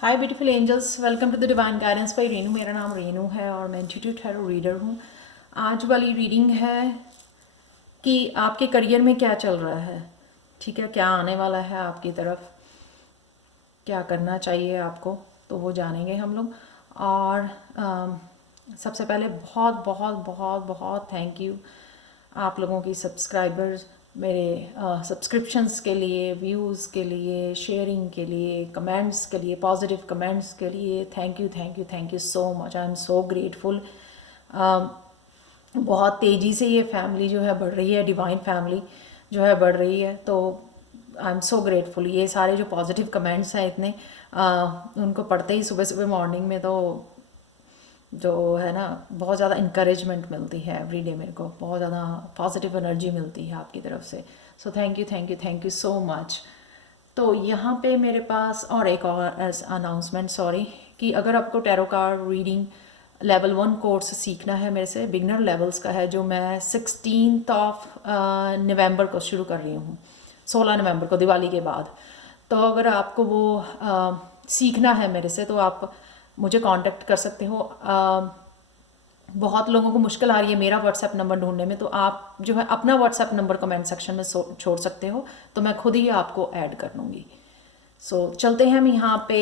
Hi beautiful angels, welcome to the divine guidance by Renu. मेरा नाम रेनू है और मैं इंस्टीट्यूट टैरो रीडर हूँ। आज वाली रीडिंग है कि आपके करियर में क्या चल रहा है। ठीक है, क्या आने वाला है आपकी तरफ, क्या करना चाहिए आपको, तो वो जानेंगे हम लोग। और सबसे पहले बहुत बहुत बहुत बहुत थैंक यू आप लोगों की सब्सक्राइबर्स, मेरे सब्सक्रिप्शंस के लिए, व्यूज़ के लिए, शेयरिंग के लिए, कमेंट्स के लिए, पॉजिटिव कमेंट्स के लिए। Thank you thank you thank you so much. I am so grateful. बहुत तेज़ी से ये फैमिली जो है बढ़ रही है, डिवाइन फैमिली जो है बढ़ रही है। तो आई एम सो ग्रेटफुल। ये सारे जो पॉजिटिव कमेंट्स हैं इतने, उनको पढ़ते ही सुबह सुबह मॉर्निंग में तो जो है ना बहुत ज़्यादा इंकरेजमेंट मिलती है एवरी डे। मेरे को बहुत ज़्यादा पॉजिटिव एनर्जी मिलती है आपकी तरफ से। So thank you thank you thank you so much. तो यहाँ पे मेरे पास और एक और अनाउंसमेंट, सॉरी, कि अगर आपको tarot card reading level 1 course सीखना है मेरे से, बिगनर लेवल्स का है, जो मैं 16 नवंबर को शुरू कर रही हूँ, 16 नवंबर को, दिवाली के बाद। तो अगर आपको वो सीखना है मेरे से तो आप मुझे कांटेक्ट कर सकते हो। बहुत लोगों को मुश्किल आ रही है मेरा व्हाट्सएप नंबर ढूंढने में, तो आप जो है अपना व्हाट्सएप नंबर कमेंट सेक्शन में छोड़ सकते हो, तो मैं खुद ही आपको ऐड कर लूँगी। सो चलते हैं हम यहाँ पे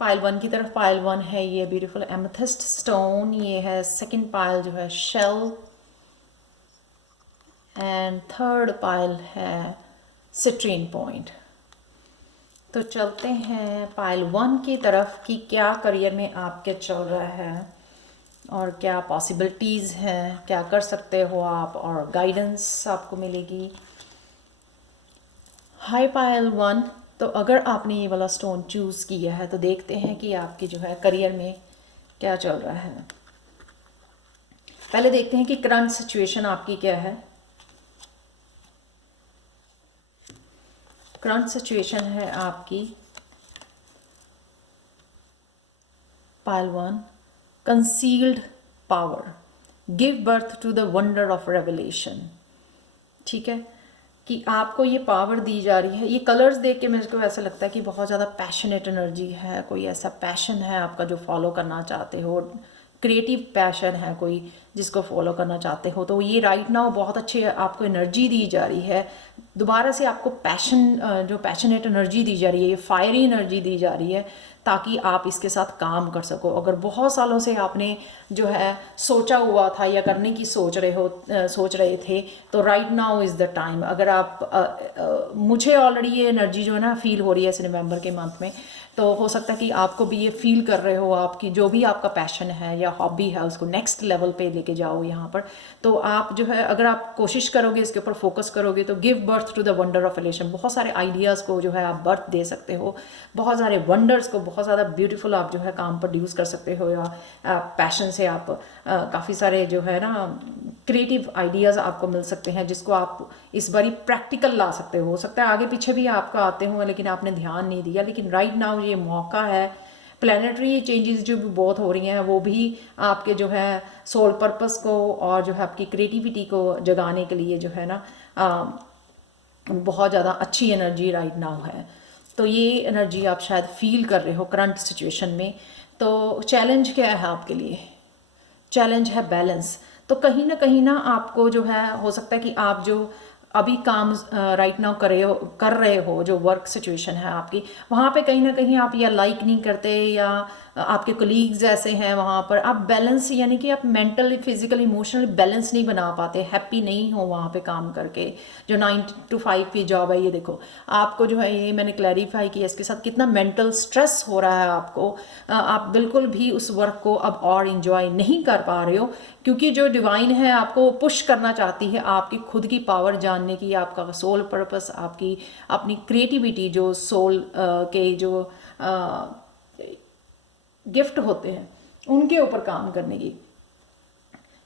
पाइल 1 की तरफ। पाइल 1 है ये ब्यूटीफुल एमेथिस्ट स्टोन। ये है सेकंड पाइल जो है शेल, एंड थर्ड पाइल है सिट्रीन पॉइंट। तो चलते हैं पाइल 1 की तरफ कि क्या करियर में आपके चल रहा है और क्या पॉसिबिलिटीज़ हैं, क्या कर सकते हो आप, और गाइडेंस आपको मिलेगी। हाई पाइल 1, तो अगर आपने ये वाला स्टोन चूज़ किया है तो देखते हैं कि आपकी जो है करियर में क्या चल रहा है। पहले देखते हैं कि करंट सिचुएशन आपकी क्या है। करंट सिचुएशन है आपकी pile 1, concealed power, give birth to the wonder of revelation. ठीक है, कि आपको ये पावर दी जा रही है। ये कलर्स देख के मेरे को ऐसा लगता है कि बहुत ज़्यादा पैशनेट एनर्जी है, कोई ऐसा पैशन है आपका जो फॉलो करना चाहते हो, क्रिएटिव पैशन है कोई जिसको फॉलो करना चाहते हो। तो ये राइट नाउ बहुत अच्छी आपको एनर्जी दी जा रही है। दोबारा से आपको पैशन, जो पैशनेट एनर्जी दी जा रही है, ये फायरी एनर्जी दी जा रही है, ताकि आप इसके साथ काम कर सको। अगर बहुत सालों से आपने जो है सोचा हुआ था या करने की सोच रहे थे, तो right now is the time. अगर आप मुझे ऑलरेडी ये एनर्जी जो है ना फील हो रही है इस नवंबर के मंथ में, तो हो सकता है कि आपको भी ये फील कर रहे हो, आपकी जो भी आपका पैशन है या हॉबी है उसको नेक्स्ट लेवल पे लेके जाओ यहाँ पर। तो आप जो है अगर आप कोशिश करोगे, इसके ऊपर फोकस करोगे, तो give birth to the wonder of elation, बहुत सारे आइडियाज़ को जो है आप बर्थ दे सकते हो, बहुत सारे वंडर्स को, बहुत ज़्यादा ब्यूटीफुल आप जो है काम प्रोड्यूस कर सकते हो, या पैशन से आप काफ़ी सारे जो है ना क्रिएटिव आइडियाज़ आपको मिल सकते हैं, जिसको आप इस बारी प्रैक्टिकल ला सकते हो सकता है आगे पीछे भी आपका आते हों लेकिन आपने ध्यान नहीं दिया। लेकिन राइट नाउ ये मौका है। प्लानिटरी चेंजेस जो भी बहुत हो रही हैं वो भी आपके जो है सोल पर्पस को और जो है आपकी क्रिएटिविटी को जगाने के लिए जो है ना बहुत ज़्यादा अच्छी एनर्जी राइट नाउ है। तो ये एनर्जी आप शायद फील कर रहे हो करंट सिचुएशन में। तो चैलेंज क्या है आपके लिए? चैलेंज है बैलेंस। तो कहीं ना आपको जो है हो सकता है कि आप जो अभी काम राइट नाउ कर रहे हो, जो वर्क सिचुएशन है आपकी, वहाँ पे कहीं ना कहीं आप या लाइक नहीं करते, या आपके कोलीग्स ऐसे हैं वहाँ पर, आप बैलेंस यानी कि आप मेंटली, फिजिकली, इमोशनली बैलेंस नहीं बना पाते, हैप्पी नहीं हो वहाँ पे काम करके। जो 9 to 5 की जॉब है, ये देखो आपको जो है, ये मैंने क्लैरिफाई किया इसके साथ कितना मेंटल स्ट्रेस हो रहा है आपको। आप बिल्कुल भी उस वर्क को अब और इंजॉय नहीं कर पा रहे हो, क्योंकि जो डिवाइन है आपको पुश करना चाहती है आपकी खुद की पावर जानने की, आपका सोल पर्पस, आपकी अपनी क्रिएटिविटी, जो सोल के जो गिफ्ट होते हैं उनके ऊपर काम करने की।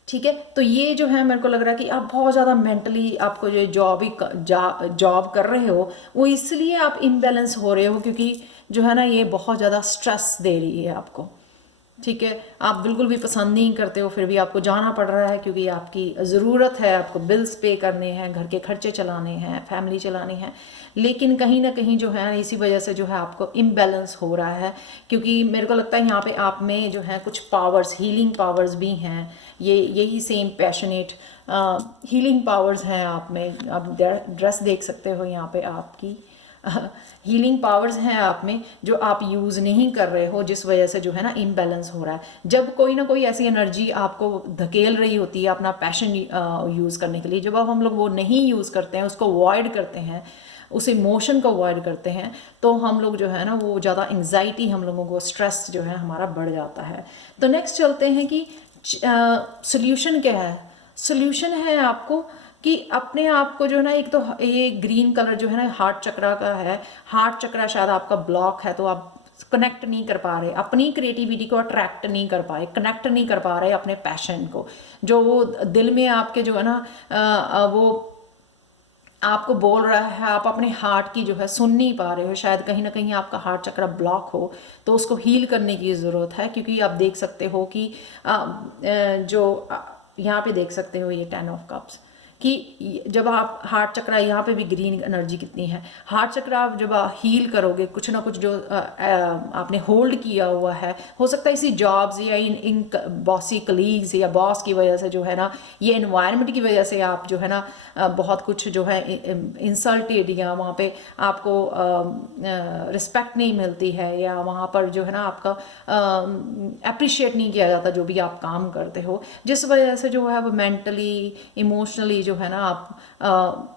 ठीक है, तो ये जो है मेरे को लग रहा है कि आप बहुत ज़्यादा मेंटली, आपको जो जॉब कर रहे हो वो इसलिए आप इम्बैलेंस हो रहे हो, क्योंकि जो है ना ये बहुत ज़्यादा स्ट्रेस दे रही है आपको। ठीक है, आप बिल्कुल भी पसंद नहीं करते हो, फिर भी आपको जाना पड़ रहा है क्योंकि आपकी ज़रूरत है, आपको बिल्स पे करने हैं, घर के खर्चे चलाने हैं, फैमिली चलानी है। लेकिन कहीं ना कहीं जो है इसी वजह से जो है आपको इम्बैलेंस हो रहा है, क्योंकि मेरे को लगता है यहाँ पे आप में जो है कुछ पावर्स, हीलिंग पावर्स भी हैं। ये यही सेम पैशनेट हीलिंग पावर्स हैं आप में। आप ड्रेस देख सकते हो यहाँ पे आपकी हीलिंग पावर्स हैं आप में जो आप यूज़ नहीं कर रहे हो, जिस वजह से जो है ना इम्बैलेंस हो रहा है। जब कोई ना कोई ऐसी एनर्जी आपको धकेल रही होती है अपना पैशन यूज़ करने के लिए, जब अब हम लोग वो नहीं यूज़ करते हैं, उसको अवॉइड करते हैं, उस इमोशन को अवॉइड करते हैं, तो हम लोग जो है ना वो ज़्यादा एंग्जाइटी, हम लोगों को स्ट्रेस जो है हमारा बढ़ जाता है। तो नेक्स्ट चलते हैं कि सोल्यूशन क्या है। सोल्यूशन है आपको कि अपने आप को जो है ना, एक तो ये ग्रीन कलर जो है ना हार्ट चक्रा का है, हार्ट चक्रा शायद आपका ब्लॉक है, तो आप कनेक्ट नहीं कर पा रहे, अपनी क्रिएटिविटी को अट्रैक्ट नहीं कर पाए, कनेक्ट नहीं कर पा रहे अपने पैशन को, जो वो दिल में आपके जो है ना वो आपको बोल रहा है, आप अपने हार्ट की जो है सुन नहीं पा रहे हो। शायद कहीं ना कहीं आपका हार्ट चक्र ब्लॉक हो, तो उसको हील करने की ज़रूरत है। क्योंकि आप देख सकते हो कि यहाँ पे देख सकते हो ये 10 ऑफ कप्स कि जब आप हार्ट चक्र, यहाँ पे भी ग्रीन एनर्जी कितनी है। हार्ट चक्र आप जब हील करोगे, कुछ ना कुछ जो आपने होल्ड किया हुआ है, हो सकता है इसी जॉब्स या इन बॉसी कलीग्स या बॉस की वजह से जो है ना, ये एनवायरनमेंट की वजह से आप जो है ना बहुत कुछ जो है इंसल्टेड, या वहाँ पे आपको रिस्पेक्ट नहीं मिलती है, या वहाँ पर जो है ना आपका अप्रिशिएट नहीं किया जाता जो भी आप काम करते हो, जिस वजह से जो है वो मेंटली इमोशनली जो है ना आप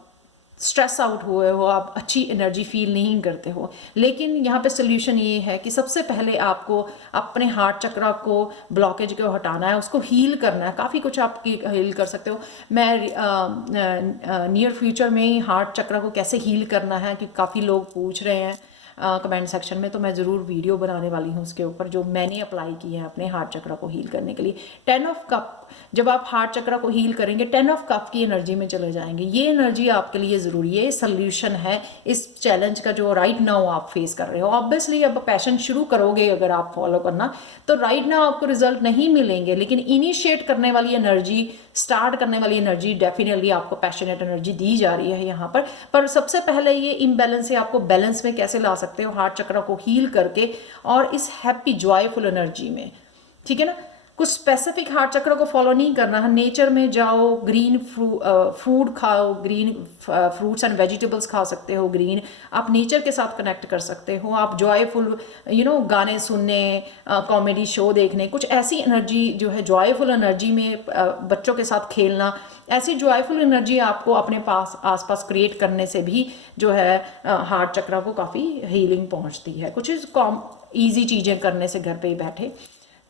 स्ट्रेस आउट हुए हो, आप अच्छी एनर्जी फील नहीं करते हो। लेकिन यहाँ पे सोल्यूशन ये है कि सबसे पहले आपको अपने हार्ट चक्र को, ब्लॉकेज को हटाना है, उसको हील करना है। काफ़ी कुछ आप हील कर सकते हो। मैं नियर फ्यूचर में ही हार्ट चक्र को कैसे हील करना है, क्योंकि काफ़ी लोग पूछ रहे हैं कमेंट सेक्शन में, तो मैं ज़रूर वीडियो बनाने वाली हूँ उसके ऊपर, जो मैंने अप्लाई किए हैं अपने हार्ट चक्र को हील करने के लिए। 10 ऑफ कप, जब आप हार्ट चक्र को हील करेंगे 10 ऑफ कप की एनर्जी में चले जाएंगे। ये एनर्जी आपके लिए ज़रूरी है, सोल्यूशन है इस चैलेंज का जो राइट नाउ आप फेस कर रहे हो। ऑब्वियसली अब पैशन शुरू करोगे अगर आप फॉलो करना, तो राइट नाउ आपको रिजल्ट नहीं मिलेंगे, लेकिन इनिशिएट करने वाली एनर्जी, स्टार्ट करने वाली एनर्जी डेफिनेटली आपको पैशनेट एनर्जी दी जा रही है यहाँ पर सबसे पहले ये इम्बैलेंस से आपको बैलेंस में कैसे ला सकते हो, हार्ट चक्र को हील करके और इस हैप्पी जॉयफुल एनर्जी में। ठीक है ना, कुछ स्पेसिफिक हार्ट चक्र को फॉलो नहीं करना है। नेचर में जाओ, ग्रीन फूड खाओ, ग्रीन फ्रूट्स एंड वेजिटेबल्स खा सकते हो, ग्रीन आप नेचर के साथ कनेक्ट कर सकते हो। आप जॉयफुल गाने सुनने, कॉमेडी शो देखने, कुछ ऐसी एनर्जी जो है जॉयफुल एनर्जी में, बच्चों के साथ खेलना, ऐसी जॉयफुल एनर्जी आपको अपने पास आसपास क्रिएट करने से भी जो है हार्ट चक्र को काफ़ी हीलिंग पहुंचती है। कुछ ईजी चीज़ें करने से घर पे ही बैठे।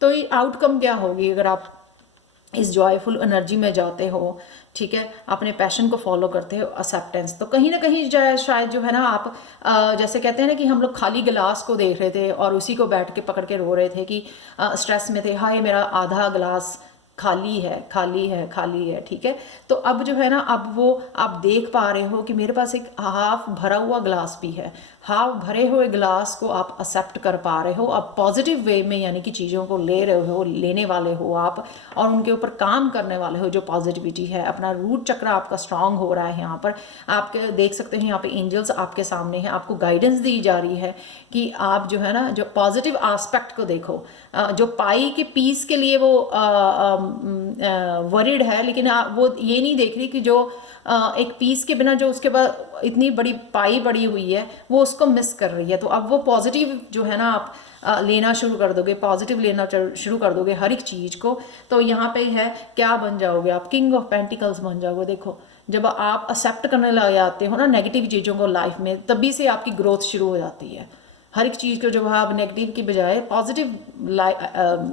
तो ये आउटकम क्या होगी अगर आप इस जॉयफुल एनर्जी में जाते हो, ठीक है, अपने पैशन को फॉलो करते हो, एक्सेप्टेंस, तो कहीं ना कहीं शायद जो है ना आप जैसे कहते हैं ना कि हम लोग खाली गिलास को देख रहे थे और उसी को बैठ के पकड़ के रो रहे थे कि स्ट्रेस में थे, हाय मेरा आधा गिलास खाली है, खाली है, खाली है। ठीक है, तो अब जो है ना, अब वो आप देख पा रहे हो कि मेरे पास एक हाफ भरा हुआ गिलास भी है। हाफ भरे हुए गिलास को आप एक्सेप्ट कर पा रहे हो, आप पॉजिटिव वे में, यानी कि चीज़ों को ले रहे हो, लेने वाले हो आप, और उनके ऊपर काम करने वाले हो। जो पॉजिटिविटी है, अपना रूट चक्र आपका स्ट्रांग हो रहा है। यहाँ पर आपके देख सकते हैं, यहाँ पे एंजल्स आपके सामने हैं, आपको गाइडेंस दी जा रही है कि आप जो है ना, जो पॉजिटिव एस्पेक्ट को देखो। जो पाई के पीस के लिए वो वरिड है, लेकिन वो ये नहीं देख रही कि जो एक पीस के बिना जो उसके बाद इतनी बड़ी पाई बड़ी हुई है, वो उसको मिस कर रही है। तो अब वो पॉजिटिव जो है ना आप लेना शुरू कर दोगे, पॉजिटिव लेना शुरू कर दोगे हर एक चीज़ को, तो यहाँ पे है क्या बन जाओगे आप, किंग ऑफ पेंटिकल्स बन जाओगे। देखो, जब आप एक्सेप्ट करने लग जाते हो ना नेगेटिव चीज़ों को लाइफ में, तभी से आपकी ग्रोथ शुरू हो जाती है। हर एक चीज़ को जब आप नेगेटिव की बजाय पॉजिटिव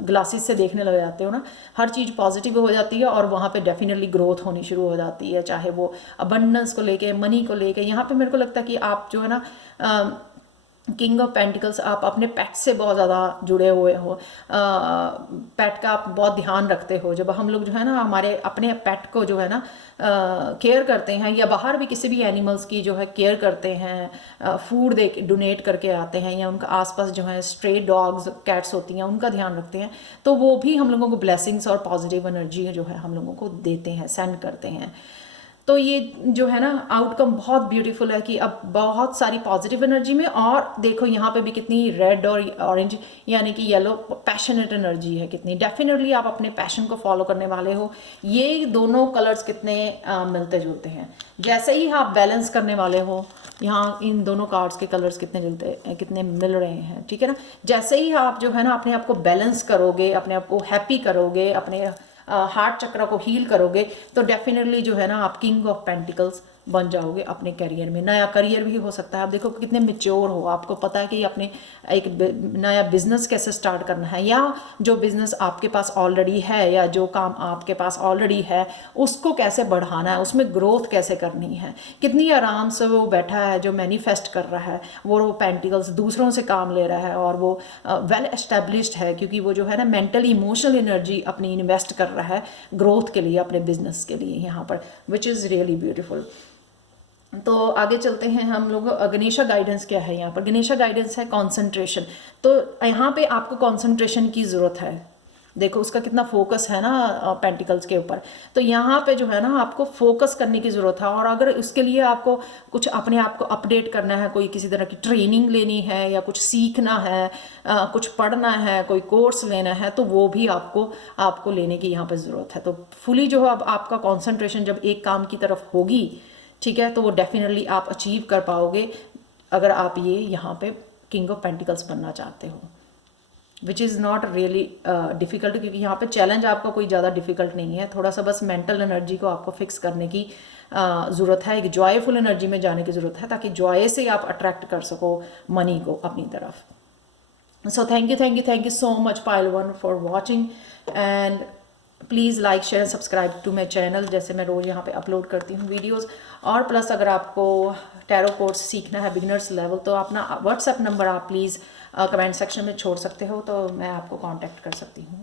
ग्लासेस से देखने लग जाते हो ना, हर चीज़ पॉजिटिव हो जाती है और वहाँ पे डेफिनेटली ग्रोथ होनी शुरू हो जाती है, चाहे वो अबंडेंस को लेके, मनी को लेके। यहाँ पे मेरे को लगता है कि आप जो है ना किंग ऑफ पेंटिकल्स, आप अपने पेट से बहुत ज़्यादा जुड़े हुए हो, पेट का आप बहुत ध्यान रखते हो। जब हम लोग जो है ना हमारे अपने पेट को जो है ना केयर करते हैं, या बाहर भी किसी भी एनिमल्स की जो है केयर करते हैं, फूड दे डोनेट करके आते हैं, या उनका आसपास जो है स्ट्रे डॉग्स कैट्स होती हैं उनका ध्यान रखते हैं, तो वो भी हम लोगों को ब्लेसिंग्स और पॉजिटिव एनर्जी जो है हम लोगों को देते हैं, सेंड करते हैं। तो ये जो है ना आउटकम बहुत ब्यूटीफुल है कि अब बहुत सारी पॉजिटिव एनर्जी में, और देखो यहाँ पे भी कितनी रेड और ऑरेंज यानी कि येलो पैशनेट एनर्जी है कितनी। डेफिनेटली आप अपने पैशन को फॉलो करने वाले हो। ये दोनों कलर्स कितने मिलते जुलते हैं। जैसे ही आप बैलेंस करने वाले हो, यहाँ इन दोनों कार्ड्स के कलर्स कितने मिल रहे हैं, ठीक है ना। जैसे ही आप जो है ना अपने आप को बैलेंस करोगे, अपने आप को हैप्पी करोगे, अपने हार्ट चक्र को हील करोगे, तो डेफिनेटली जो है ना आप किंग ऑफ पेंटिकल्स बन जाओगे अपने करियर में। नया करियर भी हो सकता है। आप देखो कितने मेच्योर हो, आपको पता है कि अपने एक नया बिजनेस कैसे स्टार्ट करना है, या जो बिजनेस आपके पास ऑलरेडी है, या जो काम आपके पास ऑलरेडी है उसको कैसे बढ़ाना है, उसमें ग्रोथ कैसे करनी है। कितनी आराम से वो बैठा है जो मैनिफेस्ट कर रहा है, वो पेंटिकल्स दूसरों से काम ले रहा है, और वो वेल एस्टेब्लिश्ड है, क्योंकि वो जो है ना मेंटल इमोशनल एनर्जी अपनी इन्वेस्ट कर रहा है ग्रोथ के लिए, अपने बिजनेस के लिए यहाँ पर, विच इज़ रियली ब्यूटीफुल। तो आगे चलते हैं हम लोग। गणेशा गाइडेंस क्या है यहाँ पर? गणेशा गाइडेंस है कंसंट्रेशन। तो यहाँ पे आपको कंसंट्रेशन की ज़रूरत है। देखो उसका कितना फोकस है ना पेंटिकल्स के ऊपर। तो यहाँ पे जो है ना आपको फोकस करने की ज़रूरत है, और अगर उसके लिए आपको कुछ अपने आप को अपडेट करना है, कोई किसी तरह की ट्रेनिंग लेनी है, या कुछ सीखना है, कुछ पढ़ना है, कोई कोर्स लेना है, तो वो भी आपको लेने की यहाँ पे ज़रूरत है। तो फुली जो है अब आपका कॉन्सेंट्रेशन जब एक काम की तरफ होगी, ठीक है, तो वो डेफिनेटली आप अचीव कर पाओगे अगर आप ये यहाँ पे किंग ऑफ पेंटिकल्स बनना चाहते हो, which is not really difficult, क्योंकि यहाँ पे चैलेंज आपका कोई ज़्यादा डिफ़िकल्ट नहीं है। थोड़ा सा बस मेंटल एनर्जी को आपको फिक्स करने की ज़रूरत है, एक जॉयफुल एनर्जी में जाने की ज़रूरत है, ताकि जॉय से आप अट्रैक्ट कर सको मनी को अपनी तरफ। So thank you so much pile one for watching, and please like share subscribe to my channel. जैसे मैं रोज़ यहाँ पे अपलोड करती हूँ वीडियोस। और प्लस अगर आपको टैरो कोर्स सीखना है बिगिनर्स लेवल, तो अपना व्हाट्सएप नंबर आप प्लीज़ कमेंट सेक्शन में छोड़ सकते हो, तो मैं आपको कांटेक्ट कर सकती हूँ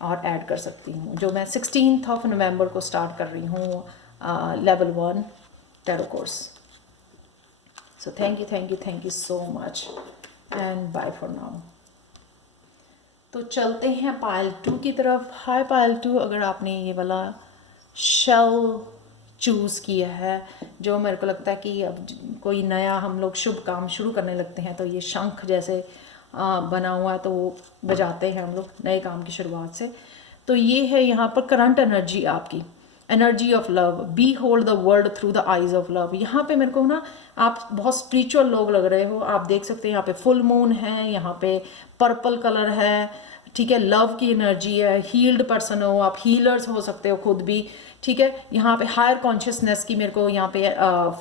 और ऐड कर सकती हूँ। जो मैं 16 नवंबर को स्टार्ट कर रही हूँ level 1 tarot course. So thank you so much, and bye for now. तो चलते हैं पायल 2 की तरफ। हाय पायल 2, अगर आपने ये वाला शेल चूज़ किया है, जो मेरे को लगता है कि अब कोई नया हम लोग शुभ काम शुरू करने लगते हैं, तो ये शंख जैसे बना हुआ है, तो वो बजाते हैं हम लोग नए काम की शुरुआत से। तो ये है यहाँ पर करंट एनर्जी आपकी, energy of love. Behold the world through the eyes of love. यहाँ पे मेरे को ना आप बहुत स्पिरिचुअल लोग लग रहे हो। आप देख सकते हैं यहाँ पे फुल मून है, यहाँ पे पर्पल कलर है, ठीक है, लव की एनर्जी है, हील्ड पर्सन हो आप, हीलर्स हो सकते हो खुद भी, ठीक है। यहाँ पे हायर कॉन्शियसनेस की मेरे को यहाँ पे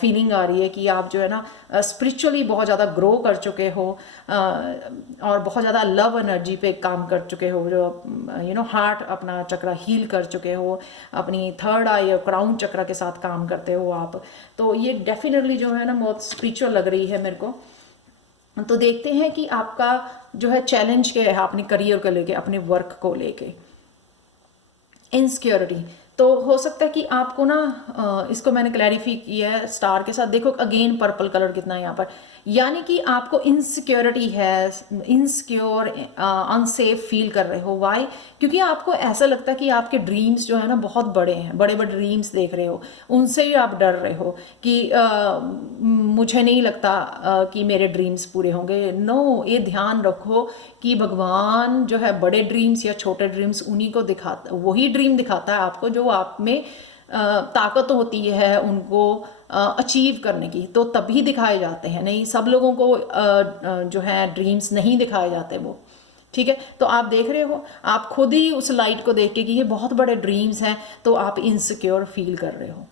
फीलिंग आ रही है कि आप जो है ना स्पिरिचुअली बहुत ज़्यादा ग्रो कर चुके हो, और बहुत ज़्यादा लव एनर्जी पे काम कर चुके हो, जो हार्ट अपना चक्र हील कर चुके हो, अपनी थर्ड आई और क्राउन चक्र के साथ काम करते हो आप। तो ये डेफिनेटली जो है ना बहुत स्पिरिचुअल लग रही है मेरे को। तो देखते हैं कि आपका जो है चैलेंज क्या है अपने करियर को लेके, अपने वर्क को लेके। इनसिक्योरिटी, तो हो सकता है कि आपको ना इसको मैंने क्लैरिफाई किया है स्टार के साथ। देखो अगेन पर्पल कलर कितना है यहाँ पर, यानी कि आपको इनसिक्योरिटी है, इनसिक्योर अनसेफ फील कर रहे हो। वाई? क्योंकि आपको ऐसा लगता है कि आपके ड्रीम्स जो है ना बहुत बड़े हैं, बड़े बड़े ड्रीम्स देख रहे हो, उनसे ही आप डर रहे हो कि मुझे नहीं लगता कि मेरे ड्रीम्स पूरे होंगे। नो, ये ध्यान रखो कि भगवान जो है बड़े ड्रीम्स या छोटे ड्रीम्स उन्हीं को दिखाता, वही ड्रीम दिखाता है आपको जो आप में ताकत होती है उनको अचीव करने की, तो तभी दिखाए जाते हैं। नहीं, सब लोगों को जो है ड्रीम्स नहीं दिखाए जाते वो, ठीक है। तो आप देख रहे हो, आप खुद ही उस लाइट को देख के कि ये बहुत बड़े ड्रीम्स हैं, तो आप इनसिक्योर फील कर रहे हो।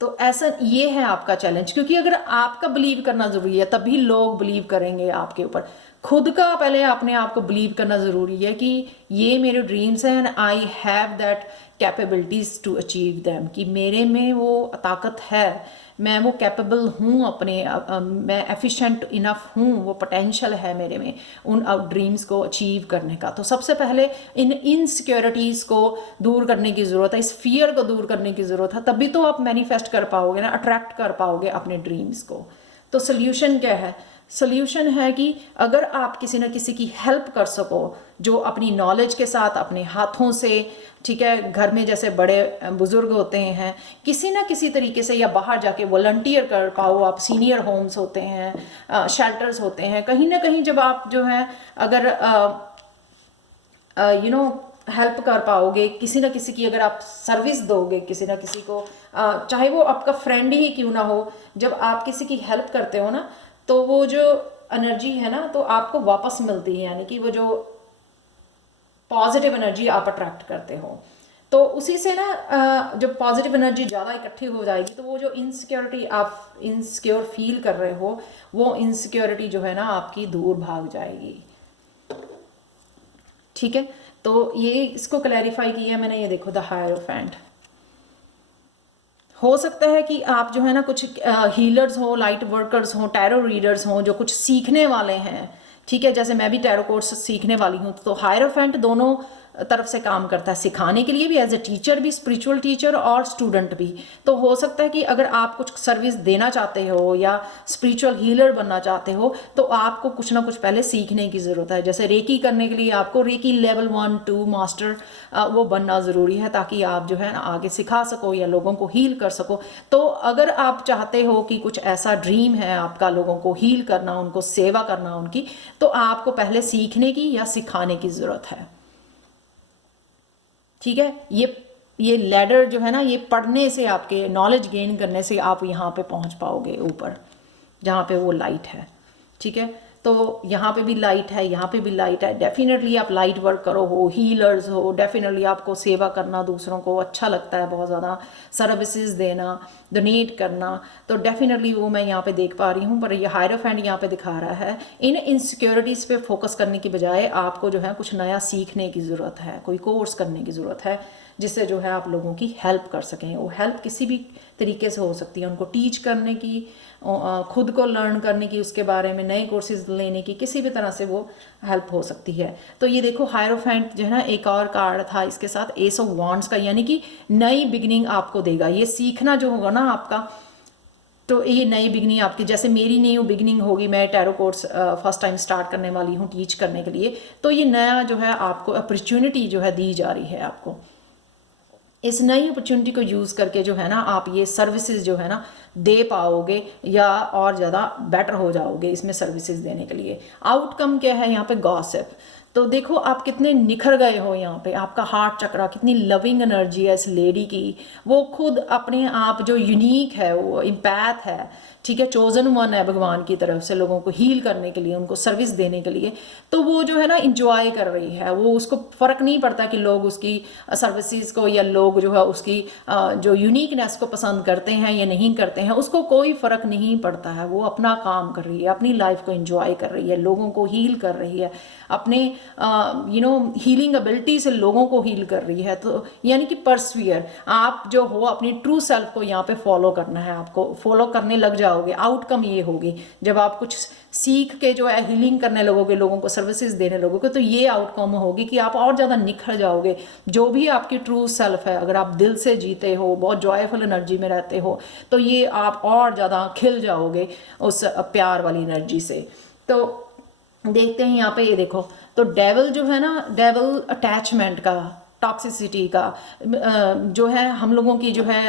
तो ऐसा ये है आपका चैलेंज, क्योंकि अगर आपका बिलीव करना ज़रूरी है तभी लोग बिलीव करेंगे आपके ऊपर। खुद का पहले अपने आप को बिलीव करना ज़रूरी है कि ये मेरे ड्रीम्स हैं and I have that capabilities to achieve them, कि मेरे में वो ताकत है, मैं वो कैपेबल हूँ, अपने मैं एफिशिएंट इनफ हूँ, वो पोटेंशियल है मेरे में उन ड्रीम्स को अचीव करने का। तो सबसे पहले इन इनसिक्योरिटीज़ को दूर करने की ज़रूरत है, इस फियर को दूर करने की ज़रूरत है, तभी तो आप मैनिफेस्ट कर पाओगे ना, अट्रैक्ट कर पाओगे अपने ड्रीम्स को। तो सोल्यूशन क्या है? सोल्यूशन है कि अगर आप किसी न किसी की हेल्प कर सको, जो अपनी नॉलेज के साथ अपने हाथों से, ठीक है, घर में जैसे बड़े बुजुर्ग होते हैं, किसी ना किसी तरीके से, या बाहर जाके वॉलंटियर कर पाओ आप, सीनियर होम्स होते हैं, शेल्टर्स होते हैं, कहीं ना कहीं जब आप जो है अगर हेल्प कर पाओगे, किसी ना किसी की अगर आप सर्विस दोगे किसी ना किसी को, चाहे वो आपका फ्रेंड ही क्यों ना हो, जब आप किसी की हेल्प करते हो ना, तो वो जो एनर्जी है ना तो आपको वापस मिलती है, यानी कि वो जो पॉजिटिव एनर्जी आप अट्रैक्ट करते हो। तो उसी से ना जब पॉजिटिव एनर्जी ज़्यादा इकट्ठी हो जाएगी तो वो जो इनसिक्योरिटी आप इनसिक्योर फील कर रहे हो, वो इनसिक्योरिटी जो है ना आपकी दूर भाग जाएगी। ठीक है, तो ये इसको क्लैरिफाई किया मैंने। ये देखो द हायरोफेंट, हो सकता है कि आप जो है ना कुछ हीलर्स हो, लाइट वर्कर्स हो, टैरो रीडर्स हो, जो कुछ सीखने वाले हैं, ठीक है, जैसे मैं भी टैरो कोर्स सीखने वाली हूँ, तो हायरोफेंट दोनों तरफ से काम करता है, सिखाने के लिए भी, एज ए टीचर भी, स्पिरिचुअल टीचर और स्टूडेंट भी। तो हो सकता है कि अगर आप कुछ सर्विस देना चाहते हो या स्पिरिचुअल हीलर बनना चाहते हो, तो आपको कुछ ना कुछ पहले सीखने की ज़रूरत है। जैसे रेकी करने के लिए आपको रेकी लेवल 1 2 मास्टर वो बनना ज़रूरी है, ताकि आप जो है ना आगे सिखा सको या लोगों को हील कर सको। तो अगर आप चाहते हो कि कुछ ऐसा ड्रीम है आपका, लोगों को हील करना, उनको सेवा करना उनकी, तो आपको पहले सीखने की या सिखाने की ज़रूरत है। ठीक है, ये लैडर जो है ना, ये पढ़ने से, आपके नॉलेज गेन करने से आप यहाँ पे पहुँच पाओगे ऊपर, जहाँ पे वो लाइट है। ठीक है, तो यहाँ पे भी लाइट है, यहाँ पे भी लाइट है। डेफिनेटली आप लाइट वर्क करो, हो हीलर्स हो, डेफिनेटली आपको सेवा करना दूसरों को अच्छा लगता है, बहुत ज़्यादा सर्विसेज देना, डोनेट करना, तो डेफिनेटली वो मैं यहाँ पे देख पा रही हूँ। पर ये हायरोफेंट यहाँ पे दिखा रहा है, इन इनसिक्योरिटीज़ पे फोकस करने की बजाय आपको जो है कुछ नया सीखने की ज़रूरत है, कोई कोर्स करने की ज़रूरत है, जिससे जो है आप लोगों की हेल्प कर सकें। वो हेल्प किसी भी तरीके से हो सकती है, उनको टीच करने की, खुद को लर्न करने की, उसके बारे में नए कोर्सेज लेने की, किसी भी तरह से वो हेल्प हो सकती है। तो ये देखो हायरोफेंट जो है ना, एक और कार्ड था इसके साथ, एस ऑफ वांड्स का, यानी कि नई बिगनिंग आपको देगा। ये सीखना जो होगा ना आपका, तो ये नई बिगनिंग आपकी, जैसे मेरी न्यू बिगनिंग होगी, मैं tarot course first time start करने वाली हूँ टीच करने के लिए, तो ये नया जो है आपको अपॉर्चुनिटी जो है दी जा रही है आपको। इस नई अपॉर्चुनिटी को यूज़ करके जो है ना आप ये सर्विसेज जो है ना दे पाओगे, या और ज़्यादा बेटर हो जाओगे इसमें सर्विसेज देने के लिए। आउटकम क्या है यहाँ पे? गॉसिप। तो देखो आप कितने निखर गए हो यहाँ पे, आपका हार्ट चक्रा, कितनी लविंग एनर्जी है इस लेडी की। वो खुद अपने आप जो यूनिक है, वो इम्पैथ है, ठीक है, चोजन वन है भगवान की तरफ से, लोगों को हील करने के लिए, उनको सर्विस देने के लिए। तो वो जो है ना इंजॉय कर रही है, वो उसको फ़र्क नहीं पड़ता कि लोग उसकी सर्विसेज को, या लोग जो है उसकी जो यूनिकनेस को पसंद करते हैं या नहीं करते हैं, उसको कोई फ़र्क नहीं पड़ता है। वो अपना काम कर रही है, अपनी लाइफ को इंजॉय कर रही है, लोगों को हील कर रही है, अपने हीलिंग एबिलिटी से लोगों को हील कर रही है। तो यानी कि परसवियर, आप जो हो अपनी ट्रू सेल्फ को यहाँ पे फॉलो करना है, आपको फॉलो करने लग जाओगे। आउटकम ये होगी, जब आप कुछ सीख के जो है हीलिंग करने लगोगे, लोगों को सर्विसेज देने लगोगे, तो ये आउटकम होगी कि आप और ज़्यादा निखर जाओगे। जो भी आपकी ट्रू सेल्फ है, अगर आप दिल से जीते हो, बहुत जॉयफुल एनर्जी में रहते हो, तो ये आप और ज़्यादा खिल जाओगे उस प्यार वाली एनर्जी से। तो देखते हैं यहाँ पे, ये देखो, तो डेविल जो है ना, डेविल अटैचमेंट का, टॉक्सिसिटी का जो है, हम लोगों की जो है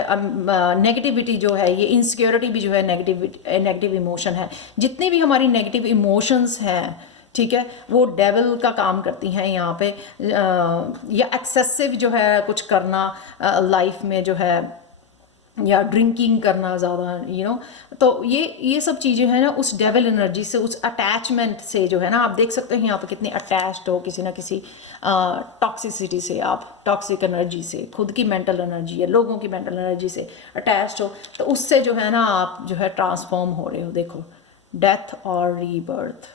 नेगेटिविटी जो है, ये इनसिक्योरिटी भी जो है नेगेटिव इमोशन है। जितनी भी हमारी नेगेटिव इमोशंस हैं, ठीक है, वो डेविल का काम करती हैं यहाँ पे, या एक्सेसिव जो है कुछ करना लाइफ में जो है, या ड्रिंकिंग करना ज़्यादा, तो ये सब चीज़ें हैं ना उस डेविल एनर्जी से, उस अटैचमेंट से जो है ना, आप देख सकते हैं यहाँ पे कितने अटैच्ड हो किसी ना किसी टॉक्सिसिटी से, आप टॉक्सिक एनर्जी से, खुद की मेंटल एनर्जी या लोगों की मेंटल एनर्जी से अटैच्ड हो, तो उससे जो है ना आप जो है ट्रांसफॉर्म हो रहे हो। देखो, डेथ और रीबर्थ,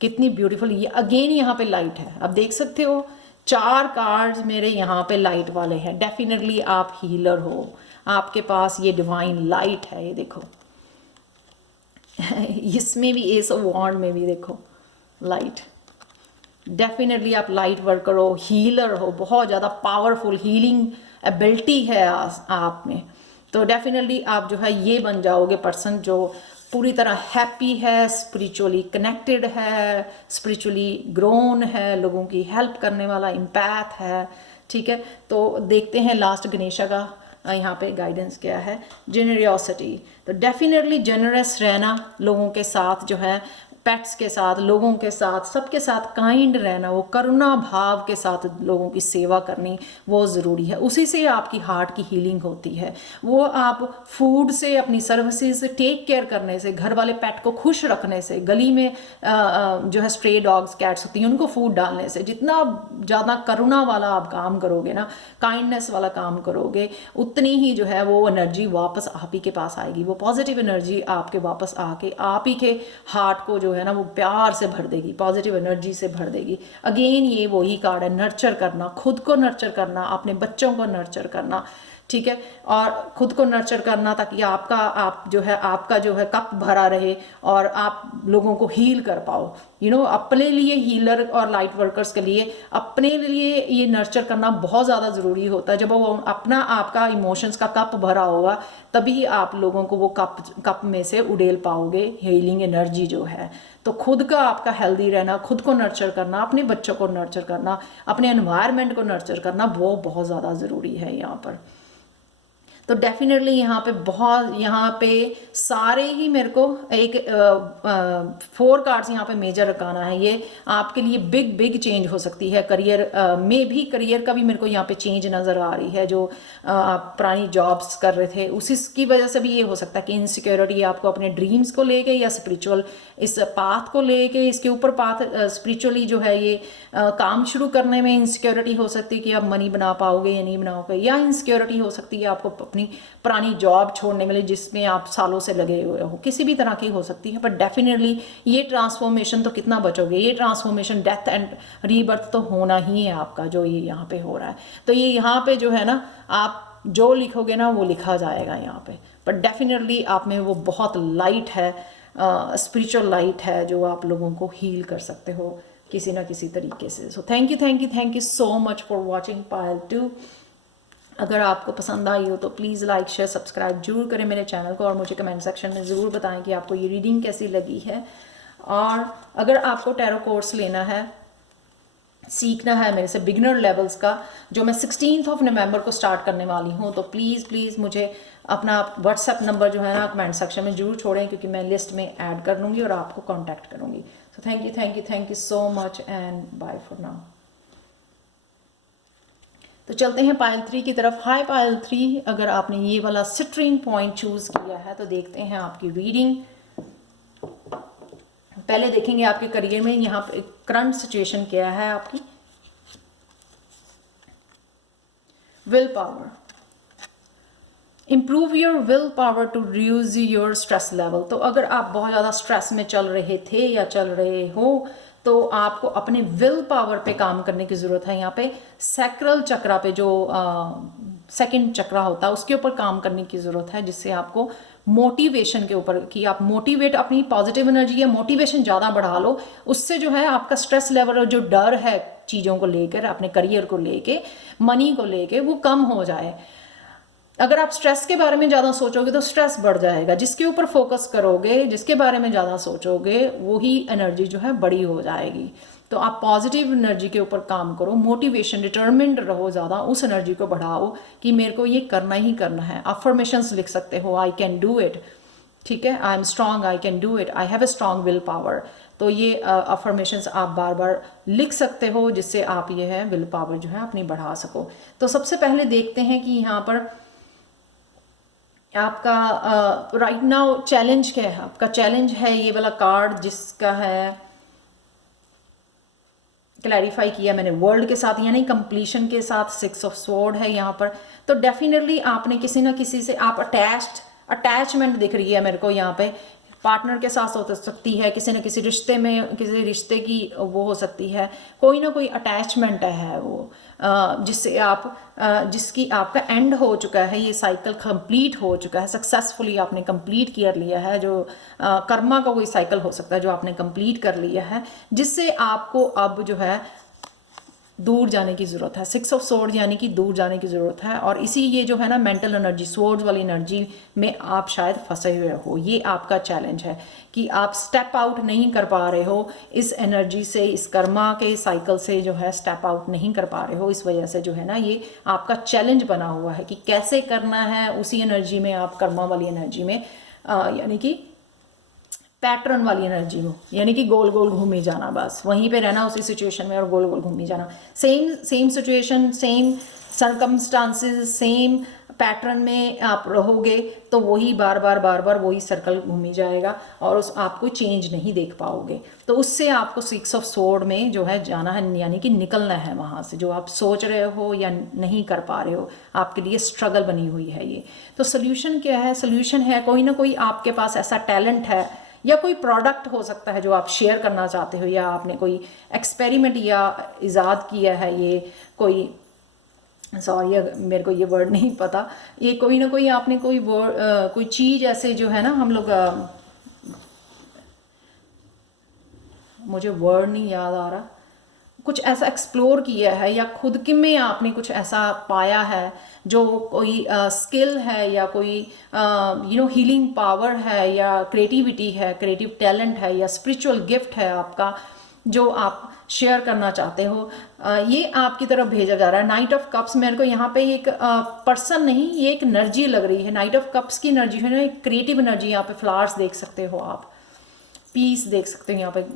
कितनी ब्यूटीफुल, ये अगेन यहाँ पे लाइट है, अब देख सकते हो 4 कार्ड्स मेरे यहाँ पे लाइट वाले हैं। डेफिनेटली आप हीलर हो, आपके पास ये डिवाइन लाइट है, ये देखो इसमें भी एस ऑफ वॉन्ड में भी देखो लाइट। डेफिनेटली आप लाइट वर्कर हो, हीलर हो, बहुत ज़्यादा पावरफुल हीलिंग एबिलिटी है आप में। तो डेफिनेटली आप जो है ये बन जाओगे पर्सन जो पूरी तरह हैप्पी है, स्पिरिचुअली कनेक्टेड है, स्पिरिचुअली ग्रोन है, लोगों की हेल्प करने वाला इम्पैथ है। ठीक है, तो देखते हैं लास्ट गणेशा का यहाँ पे गाइडेंस क्या है। जेनरियोसिटी, तो डेफिनेटली जेनरस रहना, लोगों के साथ जो है, पेट्स के साथ, लोगों के साथ, सबके साथ काइंड रहना, वो करुणा भाव के साथ लोगों की सेवा करनी वो ज़रूरी है। उसी से आपकी हार्ट की हीलिंग होती है। वो आप फूड से, अपनी सर्विसेज से, टेक केयर करने से, घर वाले पेट को खुश रखने से, गली में जो है स्ट्रे डॉग्स कैट्स होती हैं उनको फूड डालने से, जितना ज़्यादा करुणा वाला आप काम करोगे ना, काइंडनेस वाला काम करोगे, उतनी ही जो है वो एनर्जी वापस आप ही के पास आएगी। वो पॉजिटिव एनर्जी आपके वापस आके आप ही के हार्ट को जो है ना वो प्यार से भर देगी, पॉजिटिव एनर्जी से भर देगी। अगेन ये वही कार्ड है, नर्चर करना, खुद को नर्चर करना, अपने बच्चों को नर्चर करना। ठीक है, और खुद को नर्चर करना ताकि आपका जो है कप भरा रहे और आप लोगों को हील कर पाओ। अपने लिए हीलर और लाइट वर्कर्स के लिए अपने लिए ये नर्चर करना बहुत ज़्यादा ज़रूरी होता है। जब वो अपना आपका इमोशंस का कप भरा होगा तभी आप लोगों को वो कप में से उड़ेल पाओगे हीलिंग एनर्जी जो है। तो खुद का आपका हेल्दी रहना, खुद को नर्चर करना, अपने बच्चों को नर्चर करना, अपने एनवायरनमेंट को नर्चर करना वो बहुत ज़्यादा ज़रूरी है यहाँ पर। तो डेफिनेटली यहाँ पे सारे ही मेरे को एक 4 कार्ड्स यहाँ पे मेजर रखाना है। ये आपके लिए बिग चेंज हो सकती है। करियर में भी, करियर का भी मेरे को यहाँ पे चेंज नज़र आ रही है। जो आप पुरानी जॉब्स कर रहे थे उसी की वजह से भी ये हो सकता है कि इनसिक्योरिटी आपको अपने ड्रीम्स को लेके या स्पिरिचुअल इस पाथ को लेके, इसके ऊपर पाथ स्पिरिचुअली जो है ये काम शुरू करने में इनसिक्योरिटी हो सकती है कि आप मनी बना पाओगे या नहीं बनाओगे, या इनसिक्योरिटी हो सकती है आपको अपनी पुरानी जॉब छोड़ने में जिसमें आप सालों से लगे हुए हो, किसी भी तरह की हो सकती है। पर डेफिनेटली ये ट्रांसफॉर्मेशन तो कितना बचोगे, ये ट्रांसफॉर्मेशन डेथ एंड रीबर्थ तो होना ही है आपका, जो ये यहाँ पे हो रहा है। तो ये यहाँ पे जो है ना, आप जो लिखोगे ना वो लिखा जाएगा यहाँ पे। पर डेफिनेटली आप में वो बहुत लाइट है, स्पिरिचुअल लाइट है जो आप लोगों को हील कर सकते हो किसी ना किसी तरीके से। So thank you so much for watching Payal 2। अगर आपको पसंद आई हो तो प्लीज़ लाइक शेयर सब्सक्राइब जरूर करें मेरे चैनल को, और मुझे कमेंट सेक्शन में ज़रूर बताएं कि आपको ये रीडिंग कैसी लगी है। और अगर आपको टैरो कोर्स लेना है, सीखना है मेरे से बिगिनर लेवल्स का, जो मैं 16 नवंबर को स्टार्ट करने वाली हूँ, तो प्लीज़ मुझे अपना व्हाट्सएप नंबर जो है ना कमेंट सेक्शन में जरूर छोड़ें, क्योंकि मैं लिस्ट में ऐड कर लूँगी और आपको कॉन्टैक्ट करूँगी। So thank you so much and bye for now. तो चलते हैं पायल 3 की तरफ। हाय पायल 3, अगर आपने ये वाला सिट्रिंग पॉइंट चूज़ किया है तो देखते हैं आपकी रीडिंग। पहले देखेंगे आपके करियर में यहाँ पे करंट सिचुएशन क्या है आपकी। Will power, improve your will power to reduce your stress level. तो अगर आप बहुत ज़्यादा स्ट्रेस में चल रहे थे या चल रहे हो तो आपको अपने विल पावर पे काम करने की ज़रूरत है। यहाँ पे सैक्रल चक्रा पे, जो सेकंड चक्रा होता है, उसके ऊपर काम करने की ज़रूरत है, जिससे आपको मोटिवेशन के ऊपर, कि आप मोटिवेट अपनी पॉजिटिव एनर्जी या मोटिवेशन ज़्यादा बढ़ा लो। उससे जो है आपका स्ट्रेस लेवल और जो डर है चीज़ों को लेकर, अपने करियर को लेके, मनी को लेके, वो कम हो जाए। अगर आप स्ट्रेस के बारे में ज़्यादा सोचोगे तो स्ट्रेस बढ़ जाएगा। जिसके ऊपर फोकस करोगे, जिसके बारे में ज़्यादा सोचोगे, वही एनर्जी जो है बड़ी हो जाएगी। तो आप पॉजिटिव एनर्जी के ऊपर काम करो, मोटिवेशन, डिटर्मिन्ड रहो, ज़्यादा उस एनर्जी को बढ़ाओ कि मेरे को ये करना ही करना है। अफर्मेशंस लिख सकते हो, आई कैन डू इट, ठीक है, I am strong, I can do it, I have a strong will power. तो ये अफर्मेशंस आप बार बार लिख सकते हो, जिससे आप ये है विल पावर जो है अपनी बढ़ा सको। तो सबसे पहले देखते हैं कि यहाँ पर आपका राइट नाउ चैलेंज क्या है। आपका चैलेंज है ये वाला कार्ड, जिसका है क्लैरिफाई किया मैंने वर्ल्ड के साथ, यानी कंप्लीशन के साथ 6 ऑफ स्वॉर्ड है यहाँ पर। तो डेफिनेटली आपने किसी ना किसी से आप अटैचमेंट दिख रही है मेरे को यहाँ पे। पार्टनर के साथ हो सकती है, किसी न किसी रिश्ते में, किसी रिश्ते की वो हो सकती है, कोई ना कोई अटैचमेंट है वो जिससे जिसकी आपका एंड हो चुका है, ये साइकिल कंप्लीट हो चुका है, सक्सेसफुली आपने कंप्लीट कर लिया है, जो कर्मा का कोई साइकिल हो सकता है जो आपने कंप्लीट कर लिया है, जिससे आपको अब जो है दूर जाने की ज़रूरत है। 6 ऑफ सोर्ड यानी कि दूर जाने की ज़रूरत है। और इसी ये जो है ना मेंटल एनर्जी, सोर्ड वाली एनर्जी में आप शायद फंसे हुए हो। ये आपका चैलेंज है कि आप स्टेप आउट नहीं कर पा रहे हो इस एनर्जी से, इस कर्मा के साइकिल से जो है स्टेप आउट नहीं कर पा रहे हो। इस वजह से जो है ना ये आपका चैलेंज बना हुआ है कि कैसे करना है उसी एनर्जी में, आप कर्मा वाली एनर्जी में, यानी कि पैटर्न वाली एनर्जी हो, यानी कि गोल गोल घूमी जाना, बस वहीं पे रहना उसी सिचुएशन में और गोल गोल घूमी जाना। Same situation, same circumstances, same pattern में आप रहोगे तो वही बार बार वही सर्कल घूमी जाएगा और उस आपको चेंज नहीं देख पाओगे। तो उससे आपको 6 ऑफ सोर्ड में जो है जाना है, यानी कि निकलना है वहाँ से, जो आप सोच रहे हो या नहीं कर पा रहे हो, आपके लिए स्ट्रगल बनी हुई है ये। तो सोल्यूशन क्या है? सोल्यूशन है कोई ना कोई आपके पास ऐसा टैलेंट है या कोई प्रोडक्ट हो सकता है जो आप शेयर करना चाहते हो, या आपने कोई एक्सपेरिमेंट या इजाद किया है, ये कोई, सॉरी मेरे को ये वर्ड नहीं पता, ये कोई ना कोई आपने कोई वर्ड, कोई चीज़ ऐसे जो है ना, हम लोग मुझे वर्ड नहीं याद आ रहा, कुछ ऐसा एक्सप्लोर किया है या खुद के में आपने कुछ ऐसा पाया है जो कोई स्किल है या कोई हीलिंग पावर है या क्रिएटिविटी है, क्रिएटिव टैलेंट है या स्पिरिचुअल गिफ्ट है आपका, जो आप शेयर करना चाहते हो, ये आपकी तरफ भेजा जा रहा है। नाइट ऑफ कप्स, मेरे को यहाँ पे एक पर्सन नहीं, ये एक एनर्जी लग रही है। नाइट ऑफ कप्स की एनर्जी है ना, एक क्रिएटिव एनर्जी। यहाँ पे फ्लावर्स देख सकते हो आप, पीस देख सकते हो, यहाँ पे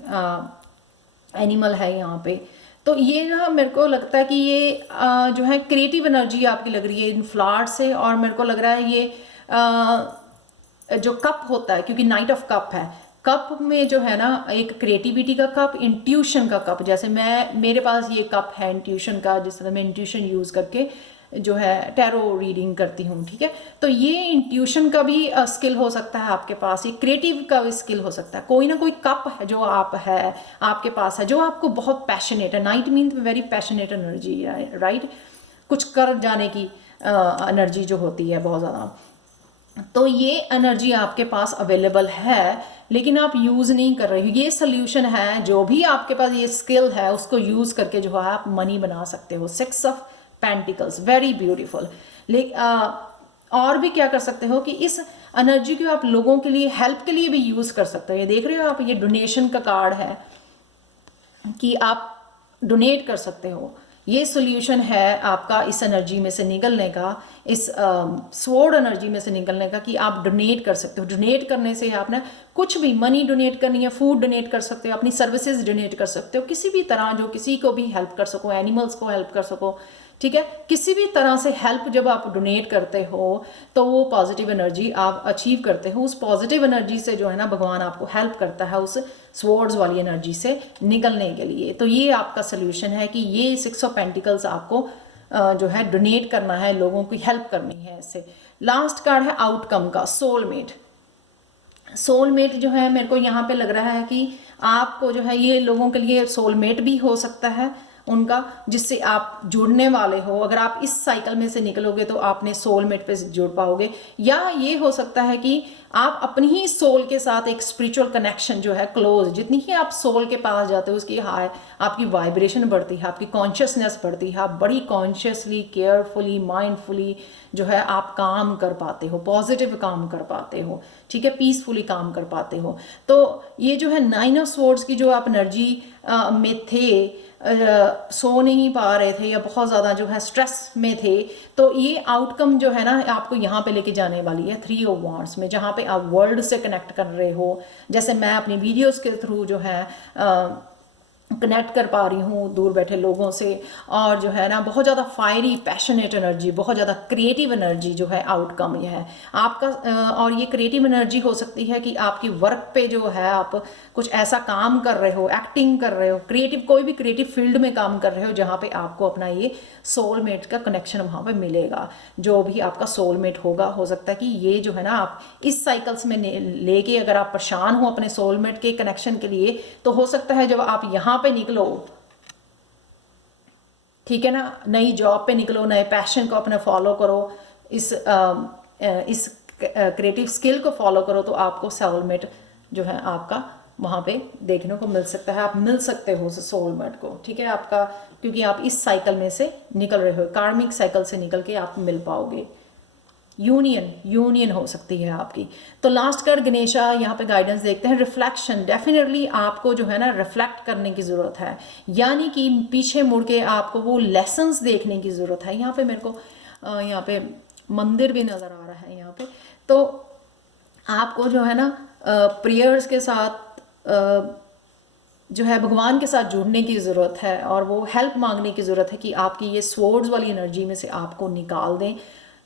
एनिमल है यहाँ पे। तो ये ना मेरे को लगता है कि ये जो है क्रिएटिव एनर्जी आपकी लग रही है इन फ्लावर से। और मेरे को लग रहा है ये जो कप होता है, क्योंकि नाइट ऑफ कप है, कप में जो है ना एक क्रिएटिविटी का कप, इंट्यूशन का कप, जैसे मेरे पास ये कप है इंट्यूशन का, जिस तरह मैं इंट्यूशन यूज़ करके जो है टैरो रीडिंग करती हूँ, ठीक है। तो ये इंट्यूशन का भी स्किल हो सकता है आपके पास, ये क्रिएटिव का भी स्किल हो सकता है। कोई ना कोई कप है जो आपके पास है, जो आपको बहुत पैशनेट है। Night means very passionate energy, right, कुछ कर जाने की एनर्जी जो होती है बहुत ज़्यादा। तो ये एनर्जी आपके पास अवेलेबल है, लेकिन आप यूज़ नहीं कर रहे हो। ये सोल्यूशन है, जो भी आपके पास ये स्किल है उसको यूज़ करके जो है आप मनी बना सकते हो। 6 ऑफ पेंटिकल्स, वेरी ब्यूटीफुल। और भी क्या कर सकते हो कि इस एनर्जी को आप लोगों के लिए, हेल्प के लिए भी यूज़ कर सकते हो। ये देख रहे हो आप, ये डोनेशन का कार्ड है कि आप डोनेट कर सकते हो। ये सोल्यूशन है आपका इस एनर्जी में से निकलने का, इस स्वॉर्ड एनर्जी में से निकलने का, कि आप डोनेट कर सकते हो। डोनेट करने से आपने कुछ भी, मनी डोनेट करनी है, फूड डोनेट कर सकते हो, अपनी सर्विसेज डोनेट कर सकते हो, किसी भी तरह जो किसी को भी हेल्प कर सको, एनिमल्स को हेल्प कर सको, ठीक है। किसी भी तरह से हेल्प जब आप डोनेट करते हो तो वो पॉजिटिव एनर्जी आप अचीव करते हो। उस पॉजिटिव एनर्जी से जो है ना भगवान आपको हेल्प करता है उस स्वॉर्ड्स वाली एनर्जी से निकलने के लिए। तो ये आपका सोल्यूशन है कि ये 6 ऑफ पेंटिकल्स आपको जो है डोनेट करना है, लोगों की हेल्प करनी है इससे। लास्ट कार्ड है आउटकम का, सोलमेट। सोलमेट जो है मेरे को यहाँ पे लग रहा है कि आपको जो है ये लोगों के लिए सोलमेट भी हो सकता है उनका, जिससे आप जुड़ने वाले हो। अगर आप इस साइकिल में से निकलोगे तो आपने सोलमेट पे जुड़ पाओगे। या ये हो सकता है कि आप अपनी ही सोल के साथ एक स्पिरिचुअल कनेक्शन जो है क्लोज, जितनी ही आप सोल के पास जाते हो उसकी आपकी वाइब्रेशन बढ़ती है, आपकी कॉन्शियसनेस बढ़ती है, आप बड़ी कॉन्शियसली, केयरफुली, माइंडफुली जो है आप काम कर पाते हो, पॉजिटिव काम कर पाते हो, ठीक है, पीसफुली काम कर पाते हो। तो ये जो है 9 ऑफ स्वॉर्ड्स की जो आप एनर्जी में थे, सो नहीं पा रहे थे या बहुत ज़्यादा जो है स्ट्रेस में थे, तो ये आउटकम जो है ना आपको यहाँ पे लेके जाने वाली है 3 ऑफ वांड्स में, जहाँ पे आप वर्ल्ड से कनेक्ट कर रहे हो। जैसे मैं अपनी वीडियोस के थ्रू जो है कनेक्ट कर पा रही हूँ दूर बैठे लोगों से, और जो है ना बहुत ज़्यादा फायरी पैशनेट एनर्जी, बहुत ज़्यादा क्रिएटिव एनर्जी जो है आउटकम ये है आपका। और ये क्रिएटिव एनर्जी हो सकती है कि आपकी वर्क पे जो है आप कुछ ऐसा काम कर रहे हो, एक्टिंग कर रहे हो, क्रिएटिव कोई भी क्रिएटिव फील्ड में काम कर रहे हो जहाँ पे आपको अपना ये सोलमेट का कनेक्शन वहाँ पे मिलेगा। जो भी आपका सोलमेट होगा, हो सकता है कि ये जो है ना आप इस साइकिल्स में लेके अगर आप परेशान हो अपने सोलमेट के कनेक्शन के लिए, तो हो सकता है जब आप यहाँ पे निकलो, ठीक है ना, नई जॉब पे निकलो, नए पैशन को अपने फॉलो करो, इस क्रिएटिव स्किल को फॉलो करो, तो आपको सोलमेट जो है आपका वहाँ पे देखने को मिल सकता है। आप मिल सकते हो सोलमेट को, ठीक है आपका, क्योंकि आप इस साइकिल में से निकल रहे हो, कार्मिक साइकिल से निकल के आप मिल पाओगे। यूनियन हो सकती है आपकी। तो लास्ट कार्ड गणेशा, यहाँ पे गाइडेंस देखते हैं। रिफ्लेक्शन, डेफिनेटली आपको जो है ना रिफ्लेक्ट करने की ज़रूरत है, यानी कि पीछे मुड़ के आपको वो लेसन्स देखने की ज़रूरत है। यहाँ पे मेरे को यहाँ पे मंदिर भी नज़र आ रहा है यहाँ पे। तो आपको जो है ना प्रेयर्स के साथ जो है भगवान के साथ जुड़ने की ज़रूरत है, और वो हेल्प मांगने की ज़रूरत है कि आपकी ये स्वॉर्ड्स वाली एनर्जी में से आपको निकाल दें,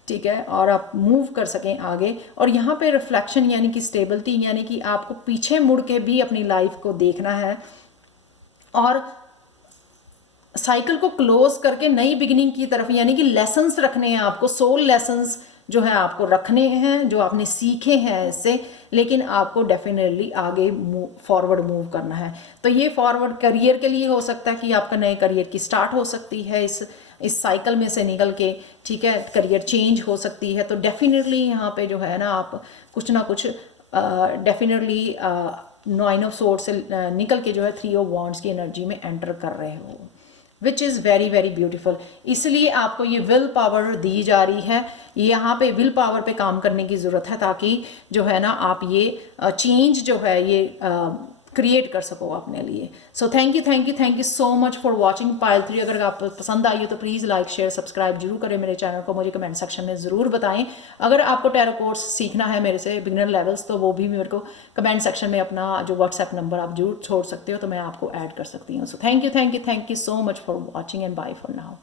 ठीक है, और आप मूव कर सकें आगे। और यहाँ पे रिफ्लेक्शन यानी कि स्टेबिलिटी, यानी कि आपको पीछे मुड़ के भी अपनी लाइफ को देखना है और साइकिल को क्लोज करके नई बिगिनिंग की तरफ, यानी कि लेसन्स रखने हैं आपको, सोल लेसन्स जो है आपको रखने हैं, जो आपने सीखे हैं इससे, लेकिन आपको डेफिनेटली आगे फॉरवर्ड मूव करना है। तो ये फॉरवर्ड करियर के लिए हो सकता है कि आपका नए करियर की स्टार्ट हो सकती है इस साइकिल में से निकल के, ठीक है, करियर चेंज हो सकती है। तो डेफिनेटली यहाँ पे जो है ना आप कुछ ना कुछ डेफिनेटली 9 ऑफ सोर्ड्स से निकल के जो है 3 ऑफ वॉन्ड्स की एनर्जी में एंटर कर रहे हो, which is very very beautiful. इसलिए आपको ये विल पावर दी जा रही है, यहाँ पे विल पावर पे काम करने की ज़रूरत है, ताकि जो है ना आप ये चेंज जो है ये क्रिएट कर सको अपने लिए। So thank you so much for watching Payal 3। अगर आपको पसंद आई हो तो प्लीज़ लाइक शेयर सब्सक्राइब जरूर करें मेरे चैनल को, मुझे कमेंट सेक्शन में ज़रूर बताएं। अगर आपको टैरो कोर्स सीखना है मेरे से बिगिनर लेवल्स, तो वो भी मेरे को कमेंट सेक्शन में अपना जो व्हाट्सएप नंबर आप जरूर छोड़ सकते हो, तो मैं आपको ऐड कर सकती हूँ। So thank you so much for watching and bye for now.